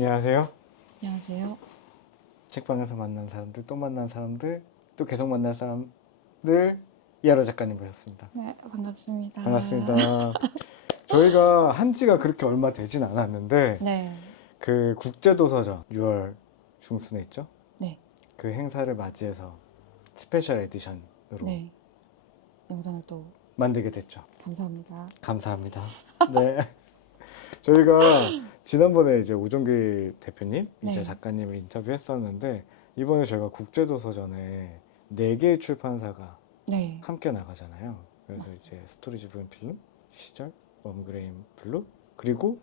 안녕하세요. 안녕하세요. 책방에서 만난 사람들, 또 만난 사람들, 또 계속 만날 사람들 이하로 작가님 모셨습니다. 네, 반갑습니다. 반갑습니다. 저희가 한 지가 그렇게 얼마 되진 않았는데 네, 그 국제도서전 6월 중순에 있죠? 네, 그 행사를 맞이해서 스페셜 에디션으로 네. 영상을 또 만들게 됐죠. 감사합니다. 감사합니다. 네. 저희가 지난번에 이제 오종기 대표님, 이제 네. 작가님을 인터뷰했었는데 이번에 저희가 국제도서전에 4개의 출판사가 네, 함께 나가잖아요. 그래서 맞습니다. 이제 스토리지 브인 필름, 시절, 웜그레인 블루, 그리고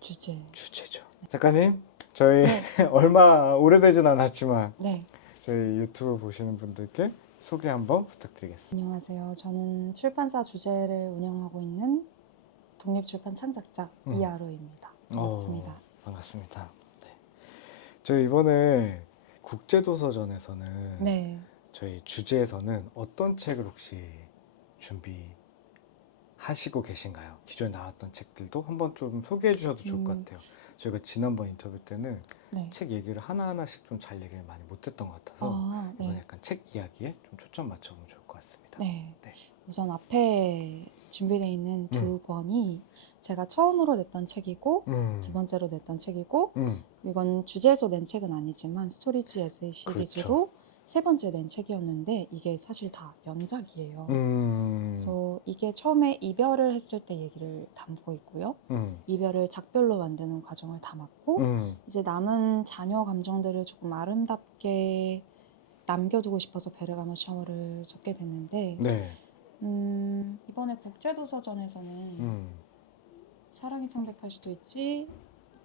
주제. 주제죠. 작가님, 저희 네, 얼마 오래되진 않았지만 네. 저희 유튜브 보시는 분들께 소개 한번 부탁드리겠습니다. 안녕하세요. 저는 출판사 주제를 운영하고 있는 독립출판 창작자 이하로입니다. 반갑습니다. 반갑습니다. 네. 저희 이번에 국제도서전에서는 네, 저희 주제에서는 어떤 책을 혹시 준비하시고 계신가요? 기존에 나왔던 책들도 한번 좀 소개해 주셔도 좋을 것 같아요. 저희가 지난번 인터뷰 때는 네. 책 얘기를 하나하나씩 좀 잘 얘기를 많이 못했던 것 같아서 아, 이번에 네. 약간 책 이야기에 좀 초점 맞춰보면 좋을 것 같습니다. 네. 네. 우선 앞에 준비되어 있는 두 권이 제가 처음으로 냈던 책이고 두 번째로 냈던 책이고 이건 주제에서 낸 책은 아니지만 스토리지 에세이 시리즈로 세 번째 낸 책이었는데 이게 사실 다 연작이에요. 그래서 이게 처음에 이별을 했을 때 얘기를 담고 있고요. 이별을 작별로 만드는 과정을 담았고 이제 남은 자녀 감정들을 조금 아름답게 남겨두고 싶어서 베르가모 샤워를 적게 됐는데 네. 이번에 국제도서전에서는 사랑이 창백할 수도 있지,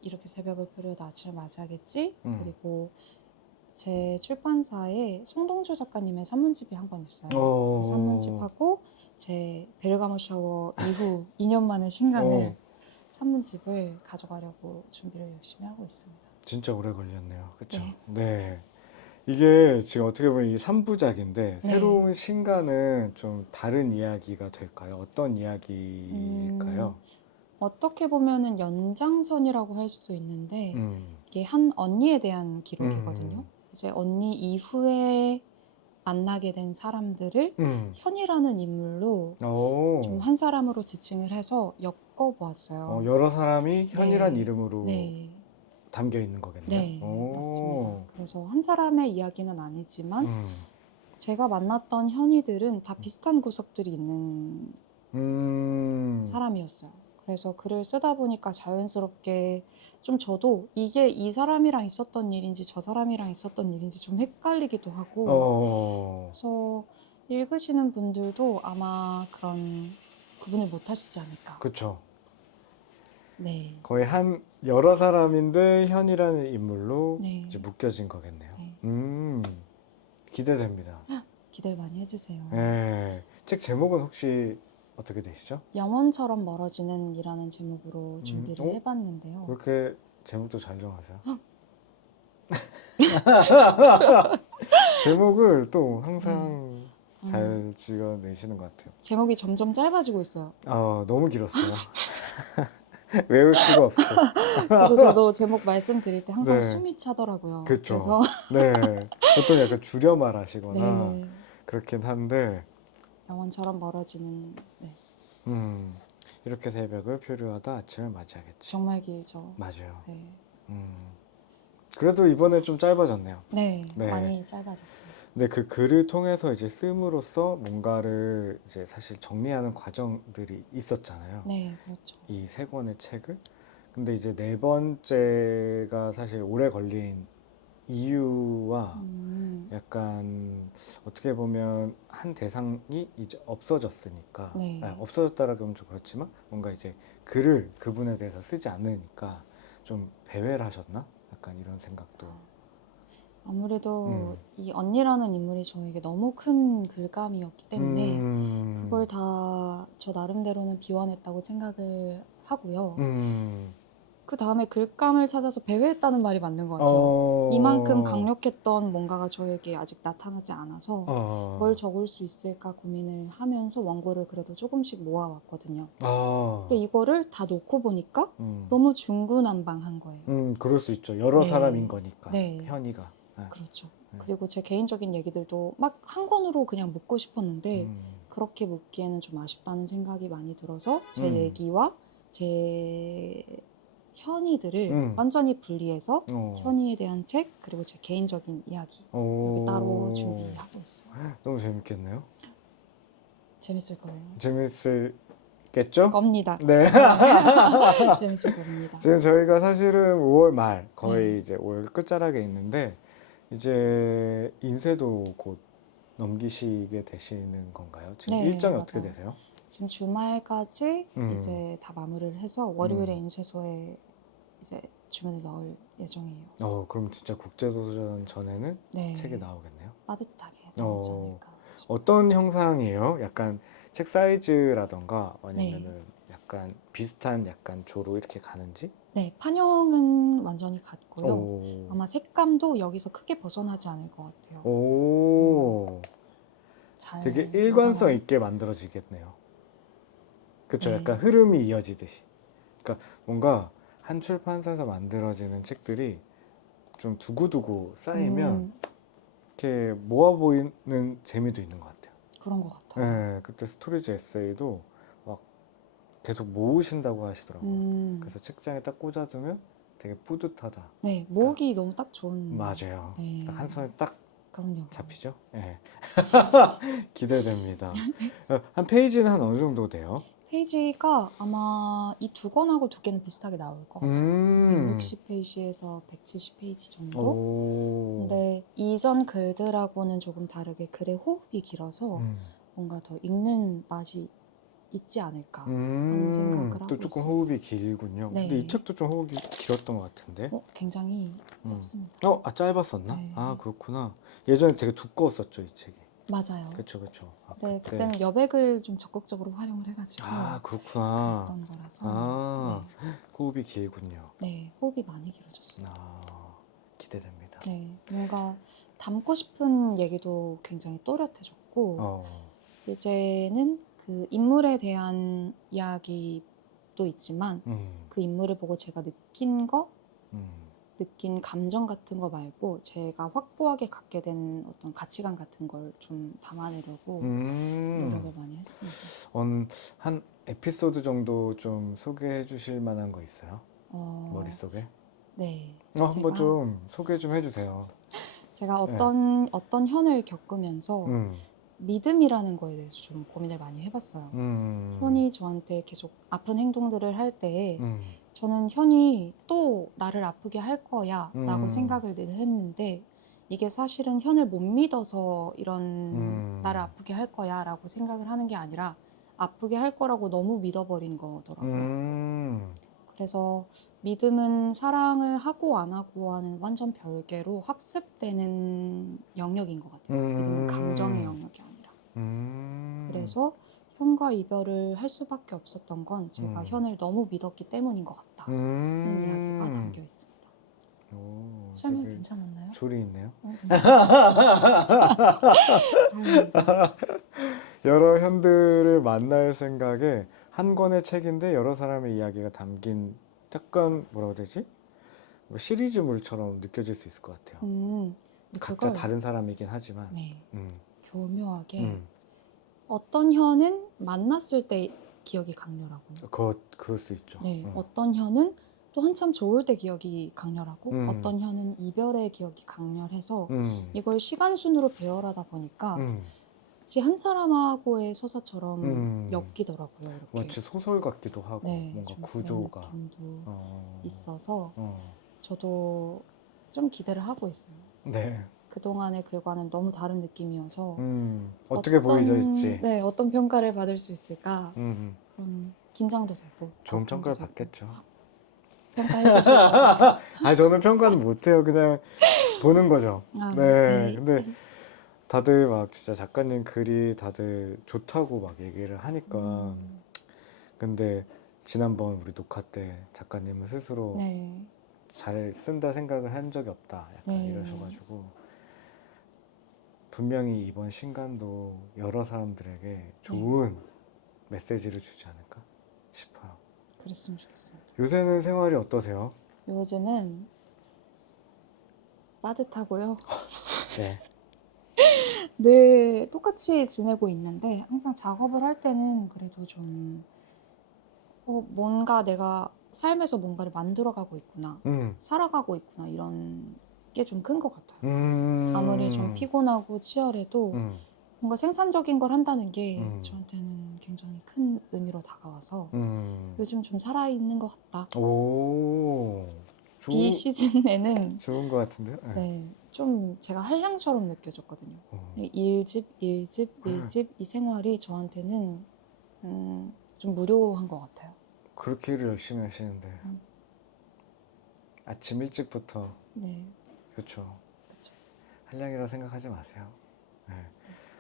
이렇게 새벽을 푸려도 아침을 맞이하겠지, 그리고 제 출판사에 송동주 작가님의 산문집이 한 권 있어요. 그 산문집하고 제 베르가모 샤워 이후 2년 만에 신간을 산문집을 가져가려고 준비를 열심히 하고 있습니다. 진짜 오래 걸렸네요. 그렇죠? 네. 네. 이게 지금 어떻게 보면 이 3부작인데 네. 새로운 신간은 좀 다른 이야기가 될까요? 어떤 이야기일까요? 어떻게 보면은 연장선이라고 할 수도 있는데 이게 한 언니에 대한 기록이거든요. 이제 언니 이후에 만나게 된 사람들을 현이라는 인물로 좀 한 사람으로 지칭을 해서 엮어보았어요. 여러 사람이 현이란 네. 이름으로 네, 담겨 있는 거겠네요. 네, 맞습니다. 그래서 한 사람의 이야기는 아니지만 음. 제가 만났던 현이들은 다 비슷한 구석들이 있는 사람이었어요. 그래서 글을 쓰다 보니까 자연스럽게 좀 저도 이게 이 사람이랑 있었던 일인지 저 사람이랑 있었던 일인지 좀 헷갈리기도 하고 그래서 읽으시는 분들도 아마 그런 구분을 못 하시지 않을까. 그렇죠. 네. 거의 한 여러 사람인데 현이라는 인물로 네. 이제 묶여진 거겠네요. 네. 기대됩니다. 기대 많이 해주세요. 네. 책 제목은 혹시 어떻게 되시죠? 영원처럼 멀어지는 이라는 제목으로 준비를 해봤는데요. 왜 이렇게 제목도 잘 정하세요? 제목을 또 항상 잘 지어내시는 것 같아요. 제목이 점점 짧아지고 있어요. 너무 길었어요. 외울 수가 없어. 그래서 저도 제목 말씀드릴 때 항상 네. 숨이 차더라고요. 그쵸. 그래서 네. 보통 약간 줄여 말하시거나 네, 그렇긴 한데 영원처럼 멀어지는. 네, 이렇게 새벽을 표류하다 아침을 맞이하겠지. 정말 길죠. 맞아요. 네. 그래도 이번에 좀 짧아졌네요. 네, 네. 많이 짧아졌어요. 근데 그 글을 통해서 이제 씀으로써 뭔가를 이제 사실 정리하는 과정들이 있었잖아요. 네, 그렇죠. 이 세 권의 책을. 근데 이제 네 번째가 사실 오래 걸린 이유와 약간 어떻게 보면 한 대상이 이제 없어졌으니까 네. 없어졌다라고 하면 좀 그렇지만 뭔가 이제 글을 그분에 대해서 쓰지 않으니까 좀 배회를 하셨나? 약간 이런 생각도. 아무래도 이 언니라는 인물이 저에게 너무 큰 글감이었기 때문에 그걸 다 저 나름대로는 비워냈다고 생각을 하고요. 그 다음에 글감을 찾아서 배회했다는 말이 맞는 것 같아요. 이만큼 강력했던 뭔가가 저에게 아직 나타나지 않아서 뭘 적을 수 있을까 고민을 하면서 원고를 그래도 조금씩 모아왔거든요. 근데 이거를 다 놓고 보니까 너무 중구난방한 거예요. 그럴 수 있죠. 여러 네. 사람인 거니까. 네. 현이가. 네. 그렇죠. 네. 그리고 제 개인적인 얘기들도 막 한 권으로 그냥 묻고 싶었는데 음. 그렇게 묻기에는 좀 아쉽다는 생각이 많이 들어서 제 음. 얘기와 제 현이들을 완전히 분리해서 현이에 대한 책 그리고 제 개인적인 이야기 이렇게 따로 준비하고 있어요. 너무 재밌겠네요. 재밌을 거예요. 재밌을겠죠? 겁니다. 네. 재밌을 겁니다. 지금 저희가 사실은 5월 말 거의 네. 이제 5월 끝자락에 있는데 이제 인쇄도 곧 넘기시게 되시는 건가요? 지금 네, 일정이 맞아요. 어떻게 되세요? 지금 주말까지 이제 다 마무리를 해서 월요일에 인쇄소에 이제 주문을 넣을 예정이에요. 그럼 진짜 국제도서전 전에는 네. 책이 나오겠네요. 빠듯하게 나오지 않을까 싶어요. 어떤 형상이에요? 약간 책 사이즈라던가 아니면은 약간 비슷한 약간 조로 이렇게 가는지? 네, 판형은 완전히 같고요. 아마 색감도 여기서 크게 벗어나지 않을 것 같아요. 잘 되게 일관성 나가나요? 있게 만들어지겠네요. 그쵸? 네. 약간 흐름이 이어지듯이. 그러니까 뭔가 한 출판사에서 만들어지는 책들이 좀 두고두고 쌓이면 이렇게 모아 보이는 재미도 있는 것 같아요. 그런 것 같아요. 네, 그때 스토리지 에세이도 막 계속 모으신다고 하시더라고요. 그래서 책장에 딱 꽂아두면 되게 뿌듯하다. 네, 모으기 너무 딱 좋은. 맞아요. 네. 딱 한 손에 딱 그럼요. 잡히죠? 네. 기대됩니다. 한 페이지는 한 어느 정도 돼요? 페이지가 아마 이 두 권하고 두 개는 비슷하게 나올 것 같아요. 160페이지에서 170페이지 정도? 근데 이전 글들하고는 조금 다르게 글의 호흡이 길어서 뭔가 더 읽는 맛이 있지 않을까 하는 생각을 하고 또 조금 있어요. 호흡이 길군요. 네. 근데 이 책도 좀 호흡이 길었던 것 같은데. 굉장히 짧습니다. 짧았었나? 네. 그렇구나. 예전에 되게 두꺼웠었죠, 이 책이. 맞아요. 그쵸. 네, 그때는 여백을 좀 적극적으로 활용을 해가지고 그렇구나. 그랬던 거라서 호흡이 길군요. 네, 호흡이 많이 길어졌어요. 기대됩니다. 네, 뭔가 담고 싶은 얘기도 굉장히 또렷해졌고 이제는 그 인물에 대한 이야기도 있지만 그 인물을 보고 제가 느낀 감정 같은 거 말고 제가 확고하게 갖게 된 어떤 가치관 같은 걸 좀 담아내려고 노력을 많이 했습니다. 한 에피소드 정도 좀 소개해 주실 만한 거 있어요? 머릿속에? 네. 한번 좀 소개 좀 해주세요. 제가 어떤 현을 겪으면서 믿음이라는 거에 대해서 좀 고민을 많이 해봤어요. 현이 저한테 계속 아픈 행동들을 할 때 저는 현이 또 나를 아프게 할 거야 라고 생각을 늘 했는데 이게 사실은 현을 못 믿어서 이런 나를 아프게 할 거야 라고 생각을 하는 게 아니라 아프게 할 거라고 너무 믿어버린 거더라고요. 그래서 믿음은 사랑을 하고 안 하고 하는 완전 별개로 학습되는 영역인 것 같아요. 믿음은 감정의 영역이 아니라. 그래서 현과 이별을 할 수밖에 없었던 건 제가 현을 너무 믿었기 때문인 것 같다는 이야기가 담겨 있습니다. 설명 괜찮았나요? 조리 있네요. 다행입니다. 여러 현들을 만날 생각에 한 권의 책인데 여러 사람의 이야기가 담긴 약간 뭐라고 해야 되지? 시리즈물처럼 느껴질 수 있을 것 같아요. 각자 다른 사람이긴 하지만 교묘하게 어떤 현은 만났을 때 기억이 강렬하고 그럴 수 있죠. 어떤 현은 또 한참 좋을 때 기억이 강렬하고 어떤 현은 이별의 기억이 강렬해서 이걸 시간 순으로 배열하다 보니까 마치 한 사람하고의 서사처럼 엮이더라고요. 이렇게. 마치 소설 같기도 하고 뭔가 구조가 느낌도 있어서 저도 좀 기대를 하고 있어요. 네. 그동안의 글과는 너무 다른 느낌이어서 어떻게 보이실지 어떤 평가를 받을 수 있을까 그런 긴장도 되고 좋은 평가를 받겠죠. 평가해 주실 거죠? 저는 평가는 못해요. 그냥 보는 거죠. 근데 다들 막 진짜 작가님 글이 다들 좋다고 막 얘기를 하니까 근데 지난번 우리 녹화 때 작가님은 스스로 네. 잘 쓴다 생각을 한 적이 없다 약간 네. 이러셔가지고 분명히 이번 신간도 여러 사람들에게 좋은 메시지를 주지 않을까 싶어요. 그랬으면 좋겠습니다. 요새는 생활이 어떠세요? 요즘은 빠듯하고요. 네. 늘 똑같이 지내고 있는데 항상 작업을 할 때는 그래도 좀 뭔가 내가 삶에서 뭔가를 만들어가고 있구나, 살아가고 있구나 이런 게 좀 큰 것 같아요. 아무리 좀 피곤하고 치열해도 뭔가 생산적인 걸 한다는 게 저한테는 굉장히 큰 의미로 다가와서 요즘 좀 살아있는 것 같다. 오, 비시즌에는 좋은 것 같은데요? 네. 네, 좀 제가 한량처럼 느껴졌거든요. 일집, 일집, 일집 이 생활이 저한테는 좀 무료한 것 같아요. 그렇게 일을 열심히 하시는데 아침 일찍부터 네, 그렇죠. 그렇죠. 한량이라 생각하지 마세요. 네.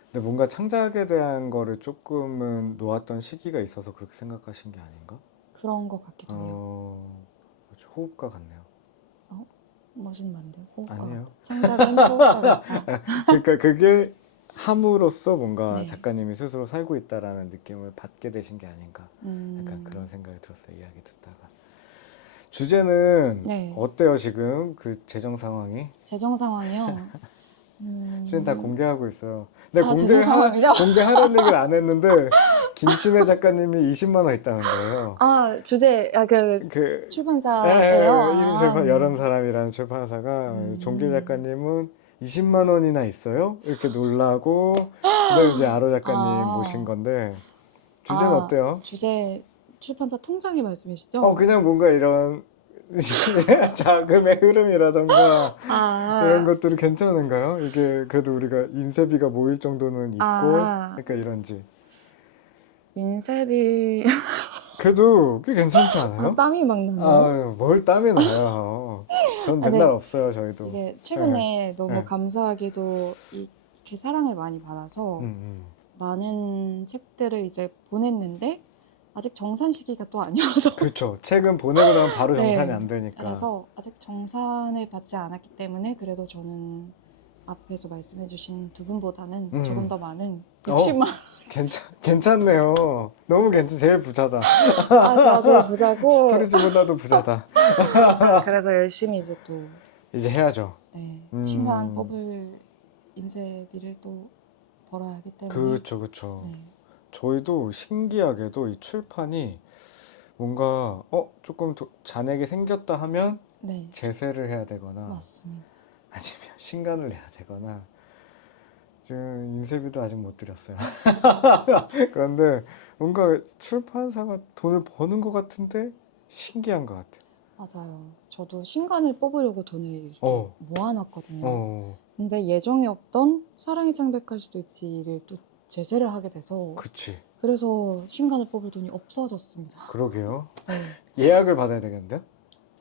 근데 뭔가 창작에 대한 거를 조금은 놓았던 시기가 있어서 그렇게 생각하신 게 아닌가? 그런 것 같기도 해요. 그렇죠. 호흡과 같네요. 멋진 말인데요. 호흡과 아니에요. 같다. 창작은 호흡과 같다. 그러니까 그게 함으로써 뭔가 네. 작가님이 스스로 살고 있다라는 느낌을 받게 되신 게 아닌가. 약간 그런 음, 생각이 들었어요. 이야기 듣다가. 주제는 네, 어때요 지금 그 재정 상황이? 재정 상황이요. 지금 다 공개하고 있어요. 근데 재정 상황을요? 공개하라는 얘기를 안 했는데 김신혜 작가님이 20만 원 있다는 거예요. 주제, 그 출판사예요. 이 출판 여름 사람이라는 출판사가 종길 작가님은 20만 원이나 있어요? 이렇게 놀라고 그다음에 이제 아로 작가님 모신 건데 주제는 어때요? 주제, 출판사 통장의 말씀이시죠? 그냥 뭔가 이런 자금의 흐름이라던가 이런 것들이 괜찮은가요? 이게 그래도 우리가 인쇄비가 모일 정도는 있고 그러니까 이런지 인쇄비. 그래도 꽤 괜찮지 않아요? 땀이 막 나네요. 아유, 뭘 땀이 나요. 전 맨날 네. 없어요, 저희도. 이게 최근에 너무 네. 감사하게도 이렇게 사랑을 많이 받아서 많은 책들을 이제 보냈는데 아직 정산 시기가 또 아니어서 그렇죠. 책은 보내고 나면 바로 네. 정산이 안 되니까. 그래서 아직 정산을 받지 않았기 때문에 그래도 저는 앞에서 말씀해주신 두 분보다는 조금 더 많은 60만 괜찮네요. 너무 제일 부자다. 제가 좀 부자고 스토리지보다도 부자다. 그래서 열심히 이제 또 이제 해야죠. 신간 뽑을 인쇄비를 또 벌어야 하기 때문에 그렇죠. 네. 저희도 신기하게도 이 출판이 뭔가 조금 잔액이 생겼다 하면 네. 제세를 해야 되거나 맞습니다. 아니면 신간을 내야 되거나 지금 인쇄비도 아직 못 드렸어요. 그런데 뭔가 출판사가 돈을 버는 것 같은데 신기한 것 같아요. 맞아요. 저도 신간을 뽑으려고 돈을 이렇게 모아놨거든요. 근데 예정에 없던 사랑이 창백할 수도 있지를 또 제세를 하게 돼서 그치. 그래서 신간을 뽑을 돈이 없어졌습니다. 그러게요. 네. 예약을 받아야 되겠는데요?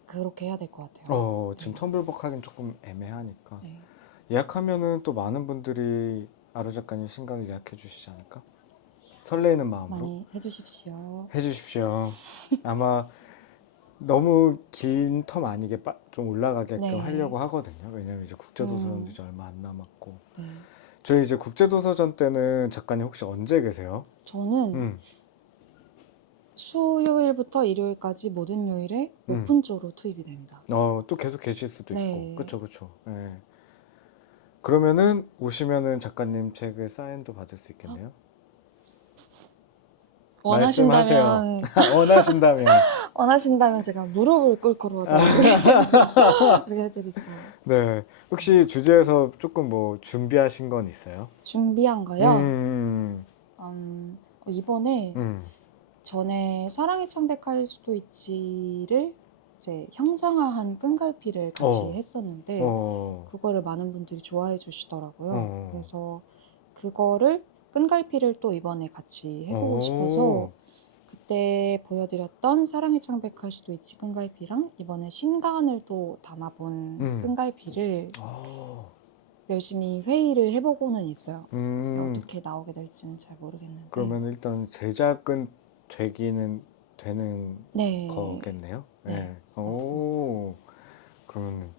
그렇게 해야 될 것 같아요. 지금 텀블벅하긴 조금 애매하니까. 네. 예약하면은 또 많은 분들이 아루 작가님 신간을 예약해 주시지 않을까? 설레이는 마음으로 많이 해주십시오. 해주십시오. 아마 너무 긴 텀 아니게 좀 올라가게끔 하려고 하거든요. 왜냐면 이제 국제도서전도 이제 얼마 안 남았고. 저희 이제 국제도서전 때는 작가님 혹시 언제 계세요? 저는 수요일부터 일요일까지 모든 요일에 오픈조로 투입이 됩니다. 또 계속 계실 수도 있고. 그쵸. 네. 그러면은 오시면은 작가님 책을 사인도 받을 수 있겠네요. 원하신다면 원하신다면 제가 무릎을 꿇고라도 그렇게 해드리죠. 네. 혹시 주제에서 조금 뭐 준비하신 건 있어요? 준비한 거요? 이번에 전에 사랑이 창백할 수도 있지를 이제 형상화한 끈갈피를 같이 했었는데 그거를 많은 분들이 좋아해 주시더라고요. 그래서 그거를 끈갈피를 또 이번에 같이 해보고 싶어서 그때 보여드렸던 사랑이 창백할 수도 있지 끈갈피랑 이번에 신간을 또 담아본 끈갈피를 열심히 회의를 해보고는 있어요. 어떻게 나오게 될지는 잘 모르겠는데 그러면 일단 제작은 되기는 되는 네. 거겠네요. 네, 네. 맞습니다. 오, 그러면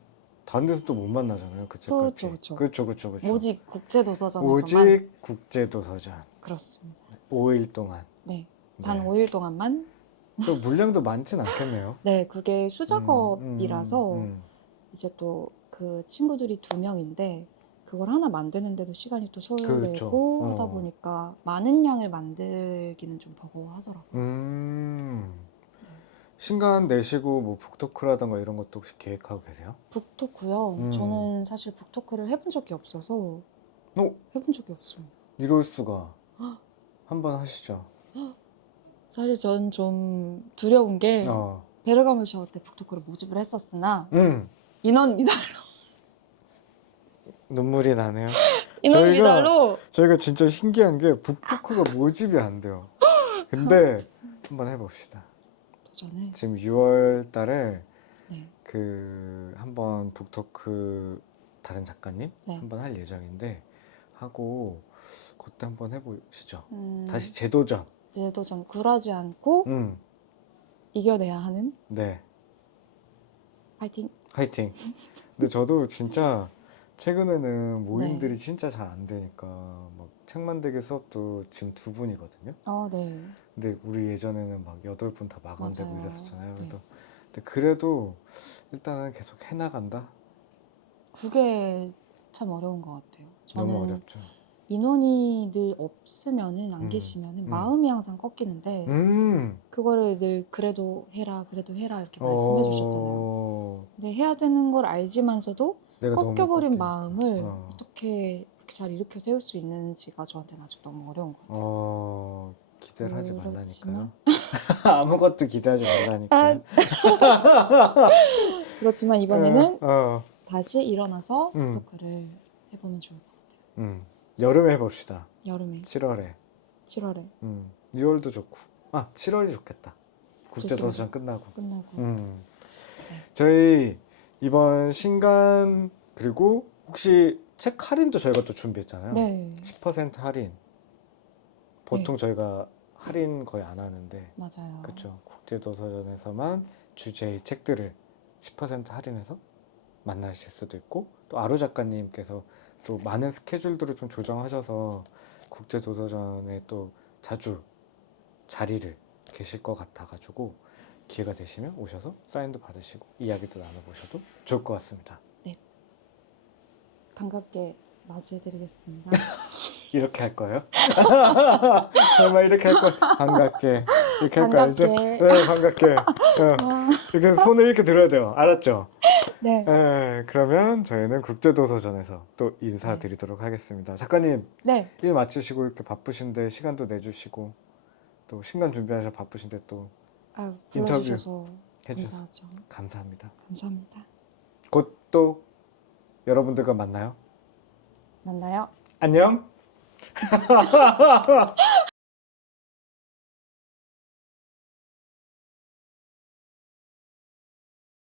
다른 데서 또 못 만나잖아요. 그 책같이. 그렇죠. 그렇죠. 오직 국제도서전에서만. 오직 국제도서전. 그렇습니다. 5일 동안. 네. 단 네. 5일 동안만. 또 물량도 많진 않겠네요. 네, 그게 수작업이라서 음. 이제 또 그 친구들이 2명인데 그걸 하나 만드는데도 시간이 또 소요되고 그렇죠. 하다 보니까 많은 양을 만들기는 좀 버거워하더라고요. 음. 네. 신간 내시고 뭐 북토크라던가 이런 것도 혹시 계획하고 계세요? 북토크요. 저는 사실 북토크를 해본 적이 없어서 어? 해본 적이 없습니다. 이럴 수가. 한번 하시죠. 사실 전 좀 두려운 게 어. 베르가모 샤워 때 북토크를 모집을 했었으나 음. 인원 눈물이 나네요. 인원 저희가- 미달로 저희가 진짜 신기한 게 북토크가 모집이 안 돼요. 근데 한번 해봅시다. 도전을. 지금 6월 달에 네. 그 한번 북토크 다른 작가님 네. 한번 할 예정인데 하고 그때 한번 해보시죠. 음, 다시 재도전. 도전 굴하지 않고 이겨내야 하는 네. 파이팅. 화이팅. 근데 저도 진짜 최근에는 네. 모임들이 진짜 잘 안 되니까 막 책 만들기 수업도 지금 2분이거든요. 네. 근데 우리 예전에는 막 8분 다 마감되고 맞아요. 이랬었잖아요. 네. 근데 그래도 일단은 계속 해나간다. 그게 참 어려운 것 같아요. 너무 저는 어렵죠. 인원이 늘 없으면은 안 음, 계시면은 음. 마음이 항상 꺾이는데 그거를 늘 그래도 해라 이렇게 말씀해 주셨잖아요. 근데 해야 되는 걸 알지만서도 내가 너무 꺾여버린 꺾이니까. 마음을 어떻게 이렇게 잘 일으켜 세울 수 있는지가 저한테는 아직 너무 어려운 것 같아요. 기대를 하지 그렇지만- 말라니까요. 아무것도 기대하지 말라니까요. 그렇지만 이번에는 어. 다시 일어나서 음. 북토크를 해보면 좋을 것 같아요. 여름에 해봅시다. 여름에 7월에. 7월에 6월도 좋고. 7월이 좋겠다. 국제도서전 끝나고. 끝나고 저희 이번 신간 그리고 혹시 책 할인도 저희가 또 준비했잖아요. 네, 10% 할인. 보통 저희가 할인 거의 안 하는데 맞아요. 그렇죠. 국제도서전에서만 주제의 책들을 10% 할인해서 만나실 수도 있고 또 아루 작가님께서 또 많은 스케줄들을 좀 조정하셔서 국제도서전에 또 자주 자리를 계실 것 같아가지고 기회가 되시면 오셔서 사인도 받으시고 이야기도 나눠보셔도 좋을 것 같습니다. 반갑게 맞이해드리겠습니다. 이렇게 할 거예요? 설마 이렇게 할 거예요? 반갑게 이렇게 할 거 알죠? 반갑게. 네, 반갑게. 와, 이렇게 손을 이렇게 들어야 돼요. 알았죠? 네, 네, 그러면 저희는 국제도서전에서 또 인사드리도록 하겠습니다. 작가님 네, 일 마치시고 이렇게 바쁘신데 시간도 내주시고 또 신간 준비하셔서 바쁘신데 또 인터뷰 불러주셔서 해주셔서 감사하죠. 감사합니다. 감사합니다. 곧 또 여러분들과 만나요. 만나요. 안녕.